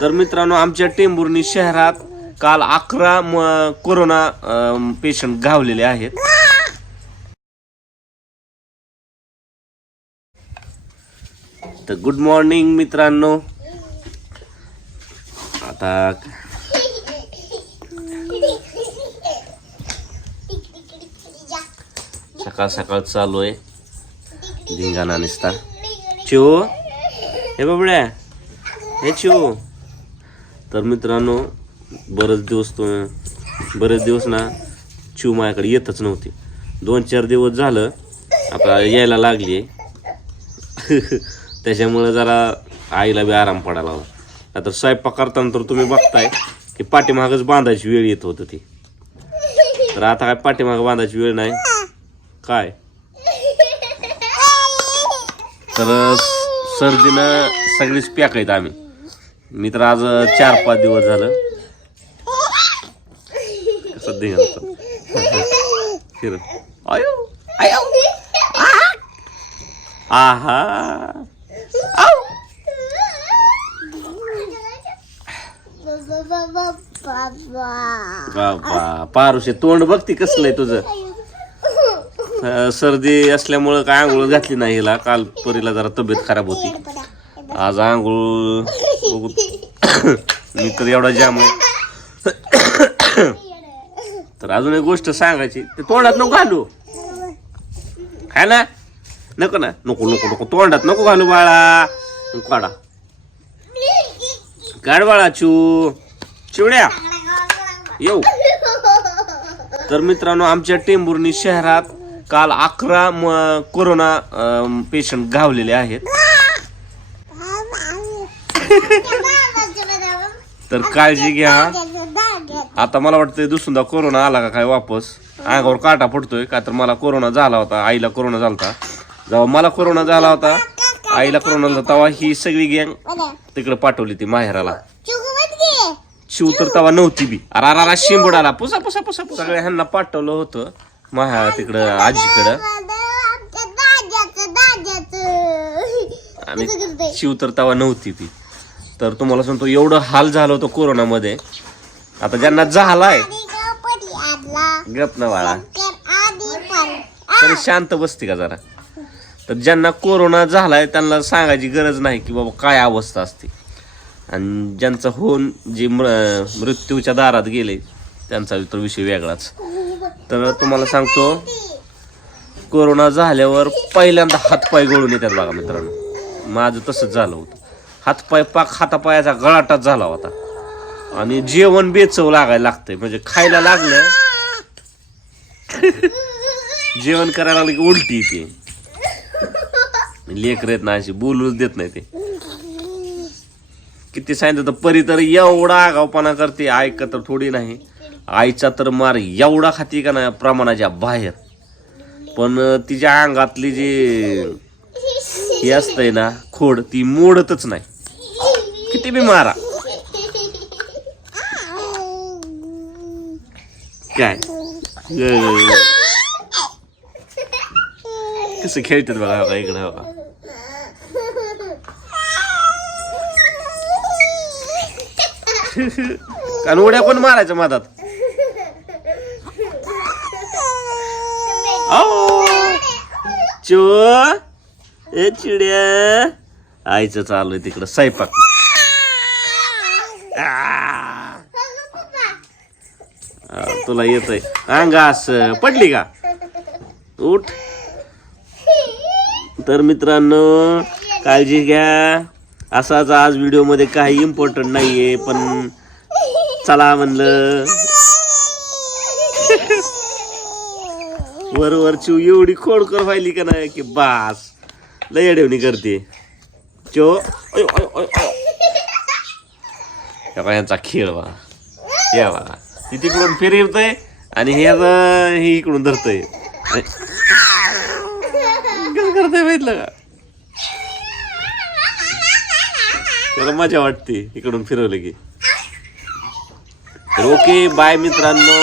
तर मित्रांनो आमच्या टेंभुर्णी शहरात काल अकरा म- कोरोना पेशंट गावलेले आहेत. तर गुड मॉर्निंग मित्रांनो. आता सकाळ सकाळ चालू आहे. धिंगाणा निसता. चिओ हे बाबड्या? हे चिओ तर मित्रांनो बरेच दिवस तो बरेच दिवस ना चिव माझ्याकडे येतच नव्हती. दोन चार दिवस झालं आता यायला लागली. त्याच्यामुळे जरा आईला बी आराम पडायला लागला. आता स्वयंपाक करताना तर तुम्ही बघताय की पाठीमागच बांधायची वेळ येत होतं ती. तर आता काय पाठीमाग बांधायची वेळ नाही? काय? तर सर्दीनं सगळीच पॅक आहेत आम्ही. मी तर आज चार पाच दिवस झालं. कसं धिंगाणा फिर आयो आयो. आहा. आऊ. बाबा पारुशे तोंड बघ ती कसलंय तुझं. सर्दी असल्यामुळं काय आंघोळ घातली नाही हिला. काल परीला जरा तब्येत खराब होती. आज आंघोळ बघू. मी तर एवढा जाम आहे. तर अजून एक गोष्ट सांगायची ते तोंडात नको घालू. काय ना नको ना? नको नको नको. तोंडात नको घालू बाळा. काढा. काढ बाळा चू. चिवड्या. येऊ. तर मित्रांनो आमच्या टेंभुर्णी शहरात काल अकरा म- कोरोना पेशंट गावलेले आहेत. तर काळजी घ्या. आता मला वाटतं दुसरा कोरोना आला का काय वापस? अंगावर काटा पडतोय. का तर मला कोरोना झाला होता. आईला कोरोना झाला होता. जेव्हा मला कोरोना झाला होता आईला कोरोना झाला तेव्हा ही सगळी गँग तिकडे पाठवली ती माहेराला. शिव तर तेव्हा नव्हती बी. अरे अरे शिंबुडाला. पुसा पुसा पुसा पुसा. सगळ्या ह्यांना पाठवलं होतं माहा तिकडं आजीकडं. आणि शिव तर तेव्हा नव्हती ती. तर तुम्हाला सांगतो एवढं हाल झालं होतं कोरोनामध्ये. आता ज्यांना झालाय गप ना बाळा. तरी शांत बसते का जरा? तर ज्यांना कोरोना झालाय त्यांना सांगायची गरज नाही की बाबा काय अवस्था असते. आणि ज्यांचं होऊन जे मृ- मृत्यूच्या दारात गेले त्यांचा तर विषय वेगळाच. तर तुम्हाला सांगतो कोरोना झाल्यावर पहिल्यांदा हातपाय गळून येतात बघा मित्रांनो. माझं तसंच झालं होतं. हातपाय पाक हातापायाचा गळाटाच झाला होता. आणि जेवण बेचव लागायला लागतंय. म्हणजे खायला लागलं. जेवण करायला लागलं की उलटी ते लेकर येत नाही अशी बोलूच देत नाही ते. किती सांगितलं तर परी तर एवढा आगावपणा करते ऐकत तर थोडी नाही. आईचा तर मार एवढा खाती का नाही प्रमाणाच्या बाहेर. पण तिच्या अंगातली जी हे असतंय ना खोड ती मोडतच नाही. किती बी मारा. काय? कसं खेळतात बघा बघा इकडे बघा. कारण उड्या पण मारायच्या मधात? आओ! चिड्या! आईचं चालू आहे तिकडं स्वयंपाक. तुला तुला येतय अंगास पडली का? उठ. तर मित्रांनो काळजी घ्या. असाच आज व्हिडिओमध्ये काही इम्पॉर्टंट नाहीये पण चला म्हणलं. वर वर चिव एवढी खोडकर व्हायली का नाही की बास. लय अडवणी करते. चो. यांचा खेळ वा या वा ती तिकडून फिरवतय आणि हे आता हे इकडून धरतय. करतंय माहितलं का? त्याला मजा वाटते इकडून फिरवलं की. तर ओके बाय मित्रांनो.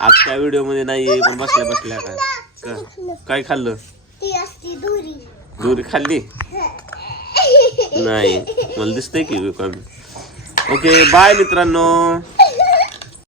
आज काय व्हिडिओमध्ये नाहीये पण बसल्या बसल्या काय? काय खाल्लं? दुरी. दुरी खाल्ली? नाही. मला दिसतंय की कमी ओके बाय मित्रांनो.